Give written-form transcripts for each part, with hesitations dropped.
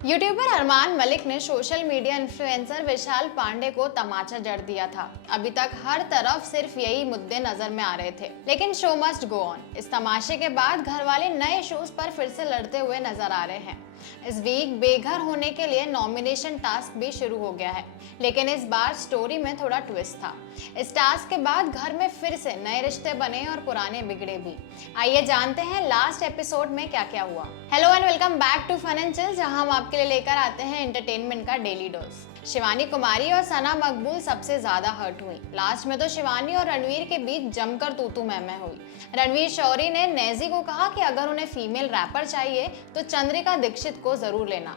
YouTuber Armaan Malik ने social media influencer विशाल पांडे को तमाचा जड़ दिया था। अभी तक हर तरफ सिर्फ यही मुद्दे नजर में आ रहे थे, लेकिन शो मस्ट गो ऑन। इस तमाशे के बाद घर वाले नए इश्यूज पर फिर से लड़ते हुए नजर आ रहे हैं। इस वीक बेघर होने के लिए नॉमिनेशन टास्क भी शुरू हो गया है, लेकिन इस बार स्टोरी में थोड़ा ट्विस्ट था। इस टास्क के बाद घर में फिर से नए रिश्ते बने और पुराने बिगड़े भी। आइए जानते हैं लास्ट एपिसोड में क्या क्या हुआ। Hello and welcome back to fun and chill, जहां हम आपके लिए लेकर आते हैं एंटरटेनमेंट का डेली डोज। शिवानी कुमारी और सना मकबूल सबसे ज्यादा हर्ट हुई। लास्ट में तो शिवानी और रणवीर के बीच जमकर तू मैं हुई। रणवीर शौरी ने नेजी को कहा कि अगर उन्हें फीमेल रैपर चाहिए तो चंद्रिका दीक्षित को जरूर लेना।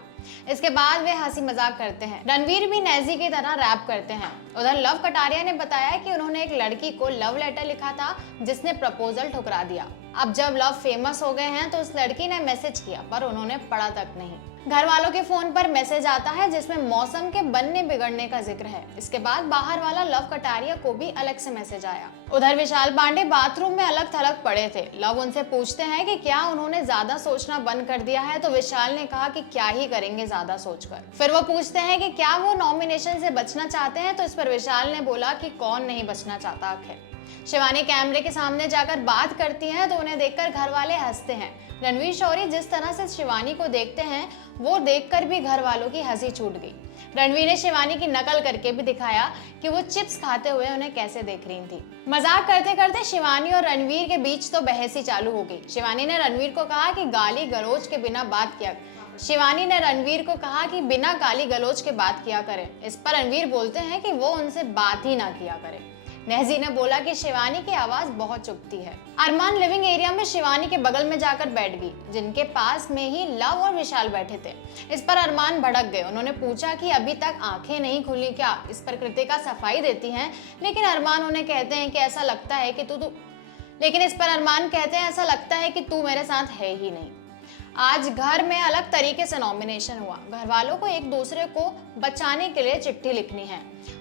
इसके बाद वे हंसी मजाक करते हैं। रणवीर भी नेजी की तरह रैप करते हैं। उधर लव कटारिया ने बताया कि उन्होंने एक लड़की को लव लेटर लिखा था जिसने प्रपोजल ठुकरा दिया। अब जब लव फेमस हो गए हैं तो उस लड़की ने मैसेज किया, पर उन्होंने पढ़ा तक नहीं। घर वालों के फोन पर मैसेज आता है जिसमें मौसम के बनने बिगड़ने का जिक्र है। इसके बाद बाहर वाला लव कटारिया को भी अलग से मैसेज आया। उधर विशाल पांडे बाथरूम में अलग थलग पड़े थे। लव उनसे पूछते हैं कि क्या उन्होंने ज्यादा सोचना बंद कर दिया है, तो विशाल ने कहा कि क्या ही करेंगे ज्यादा सोचकर। फिर वो पूछते हैं कि क्या वो नॉमिनेशन से बचना चाहते हैं, तो इस पर विशाल ने बोला कि कौन नहीं बचना चाहता आखिर। शिवानी कैमरे के सामने जाकर बात करती हैं तो उन्हें देखकर घर वाले हंसते हैं। रणवीर शौरी जिस तरह से शिवानी को देखते हैं वो देखकर भी घर वालों की हंसी छूट गई। रणवीर ने शिवानी की नकल करके भी दिखाया कि वो चिप्स खाते हुए उन्हें कैसे देख रही थी। मजाक करते करते शिवानी और रणवीर के बीच तो बहस ही चालू हो गई। शिवानी ने रणवीर को कहा कि गाली गलौज के बिना बात किया शिवानी ने रणवीर को कहा कि बिना गाली गलौज के बात किया करें। इस पर रणवीर बोलते हैं कि वो उनसे बात ही ना किया करे। नेजी ने बोला कि शिवानी की आवाज बहुत चुभती है। अरमान लिविंग एरिया में शिवानी के बगल में जाकर बैठ गई, जिनके पास में ही लव और विशाल बैठे थे। इस पर अरमान भड़क गए। उन्होंने पूछा कि अभी तक आंखें नहीं खुली क्या। इस पर कृतिका सफाई देती हैं, लेकिन अरमान उन्हें कहते हैं कि ऐसा लगता है कि तू मेरे साथ है ही नहीं। आज घर में अलग तरीके से नॉमिनेशन हुआ। घर वालों को एक दूसरे को बचाने के लिए चिट्ठी लिखनी है।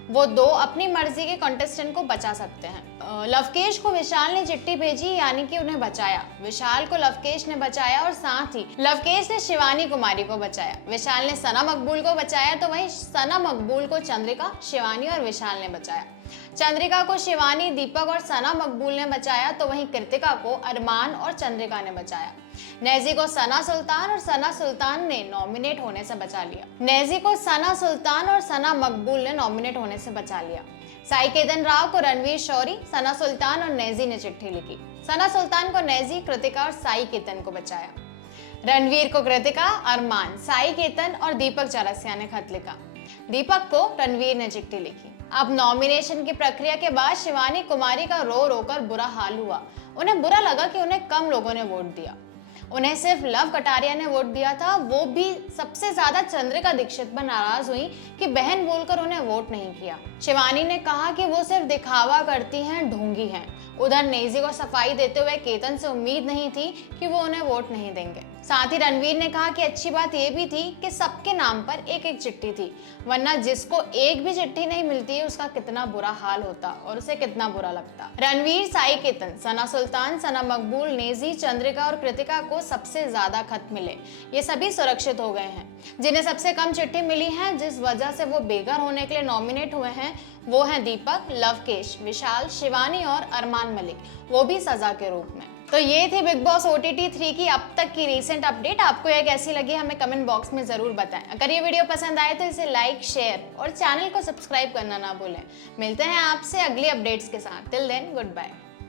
वो दो अपनी मर्जी के कंटेस्टेंट को बचा सकते हैं। लवकेश को विशाल ने चिट्ठी भेजी, यानी कि उन्हें बचाया। विशाल को लवकेश ने बचाया और साथ ही लवकेश ने शिवानी कुमारी को बचाया। विशाल ने सना मकबूल को बचाया, तो वहीं सना मकबूल को चंद्रिका, शिवानी और विशाल ने बचाया। चंद्रिका को शिवानी, दीपक और सना मकबूल ने बचाया, तो वहीं कृतिका को अरमान और चंद्रिका ने बचाया। नेजी को सना सुल्तान और सना सुल्तान ने नॉमिनेट होने से बचा लिया। नेजी को सना सुल्तान और सना मकबूल ने नॉमिनेट होने से बचा लिया। साई केतन राव को रणवीर शौरी, सना सुल्तान और नेजी ने चिट्ठी लिखी। सना सुल्तान को नेजी, कृतिका और साई केतन को बचाया। रणवीर को कृतिका, अरमान, साई केतन और दीपक चरसिया ने खत लिखा। दीपक को रणवीर ने चिट्ठी लिखी। अब नॉमिनेशन की प्रक्रिया के बाद शिवानी कुमारी का रो रोकर बुरा हाल हुआ। उन्हें बुरा लगा कि उन्हें कम लोगों ने वोट दिया। उन्हें सिर्फ लव कटारिया ने वोट दिया था, वो भी सबसे ज्यादा चंद्रिका दीक्षित पर नाराज हुई कि बहन बोलकर उन्हें वोट नहीं किया। शिवानी ने कहा कि वो सिर्फ दिखावा करती हैं, ढोंगी हैं। उधर नेजी को सफाई देते हुए केतन से उम्मीद नहीं थी कि वो उन्हें वोट नहीं देंगे। साथ ही रणवीर ने कहा कि अच्छी बात यह भी थी कि सबके नाम पर एक एक चिट्ठी थी, वरना जिसको एक भी चिट्ठी नहीं मिलती है उसका कितना बुरा हाल होता और उसे कितना बुरा लगता। रणवीर, साई केतन, सना सुल्तान, सना मकबूल, नेजी, चंद्रिका और कृतिका को सबसे ज्यादा खत मिले। ये सभी सुरक्षित हो गए हैं। जिन्हें सबसे कम चिट्ठी मिली है, जिस वजह से वो बेघर होने के लिए नॉमिनेट हुए हैं, वो हैं दीपक, लवकेश, विशाल, शिवानी और अरमान मलिक, वो भी सजा के रूप में। तो ये थी बिग बॉस OTT 3 की अब तक की रीसेंट अपडेट। आपको यह कैसी लगी हमें कमेंट बॉक्स में जरूर बताएं। अगर ये वीडियो पसंद आए तो इसे लाइक, शेयर और चैनल को सब्सक्राइब करना ना भूलें। मिलते हैं आपसे अगली अपडेट्स के साथ। Till then, good bye.